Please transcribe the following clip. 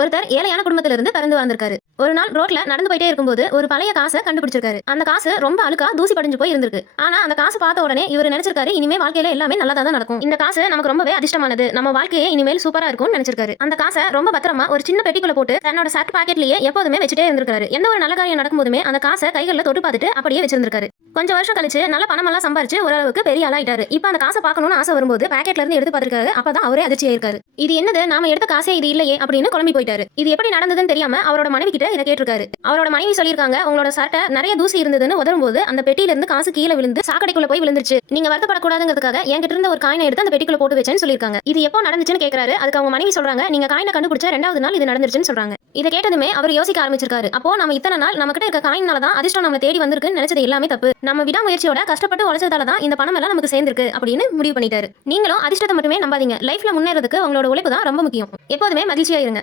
ஒருத்தர் ஏழையான குடும்பத்துல இருந்து பிறந்து வந்திருக்காரு. ஒரு நாள் ரோட்ல நடந்து போயிட்டே இருக்கும்போது ஒரு பழைய காசை கண்டுபிடிச்சிருக்காரு. அந்த காசு ரொம்ப அழுக்கா தூசி படிஞ்சு போய் இருந்திருக்கு. ஆனா அந்த காசு பார்த்த உடனே இவர் நினைச்சிருக்காரு, இனிமே வாழ்க்கையில எல்லாமே நல்லதா தான் நடக்கும். இந்த காசு நமக்கு ரொம்பவே அதிர்ஷ்டமானது. நம்ம வாழ்க்கையே இனிமேல் சூப்பரா இருக்கும்னு நினைச்சிருக்காரு. அந்த காசை ரொம்ப பத்திரமா ஒரு சின்ன பெட்டிக்குள்ள போட்டு தன்னோட சர்ட் பாக்கெட்லயே எப்போதுமே வச்சுட்டே இருந்திருக்காரு. எந்த ஒரு நல்ல காரியம் நடக்கும்போதுமே அந்த காசை கைகளில் தொட்டு பார்த்துட்டு அப்படியே வச்சிருந்திருக்காரு. கொஞ்சம் வருஷம் கழிச்சு நல்ல பணமெல்லாம் சம்பாரிச்சு ஓரளவுக்கு பெரிய ஆளாயிட்டாரு. இப்போ அந்த காசை பார்க்கணும்னு ஆசை வரும்போது பாக்கெட்ல இருந்து எடுத்து பார்த்திருக்காரு. அப்பதான் அவரே அதிர்ச்சி ஆயிருக்காரு. இது என்னது, நாம எடுத்த காசே இது இல்லையே அப்படின்னு குழம்பி போயிட்டாரு. இது எப்படி நடந்ததுன்னு தெரியாம அவரோட மனைவி கிட்ட இதை கேட்டிருக்காரு. அவரோட மனைவி சொல்லியிருக்காங்க, உங்களோட சட்டை நிறைய தூசி இருந்ததுன்னு உதரும்போது அந்த பெட்டியில இருந்து காசு கீழே விழுந்து சாக்கடைக்குள்ள போய் விழுந்துருச்சு. நீங்க வருத்தப்படக்கூடாதுங்கிறதுக்காக என்கிட்ட இருந்த ஒரு காயினை எடுத்து அந்த பெட்டிக்குள்ள போட்டு வச்சேன்னு சொல்லியிருக்காங்க. இது எப்போ நடந்துச்சுன்னு கேட்கறாரு. அதுக்கு அவங்க மனைவி சொல்றாங்க, நீங்க காயினை கண்டுபிடிச்ச 2வது நாள் இது நடந்துருச்சுன்னு சொல்றாங்க. இதை கேட்டதுமே அவர் யோசிக்க ஆரம்பிச்சிருக்காரு. அப்போ நம்ம இத்தனை நாள் நம்ம கிட்ட இருக்க காயினால தான் அதிர்ஷ்டம் நம்ம தேடி வந்திருக்குன்னு நினைச்சது எல்லாமே தப்பு. நம்ம விடாமுயற்சியோட கஷ்டப்பட்டு உழைச்சதால தான் இந்த பணம் எல்லாம் நமக்கு சேர்ந்திருக்கு அப்படின்னு முடிவு பண்ணிட்டாரு. நீங்களும் அதிர்ஷ்டத்தை மட்டுமே நம்பாதீங்க. லைஃப்ல முன்னேறதுக்கு உங்களோட உழைப்பு தான் ரொம்ப முக்கியம். எப்போதுமே மகிழ்ச்சியா இருங்க.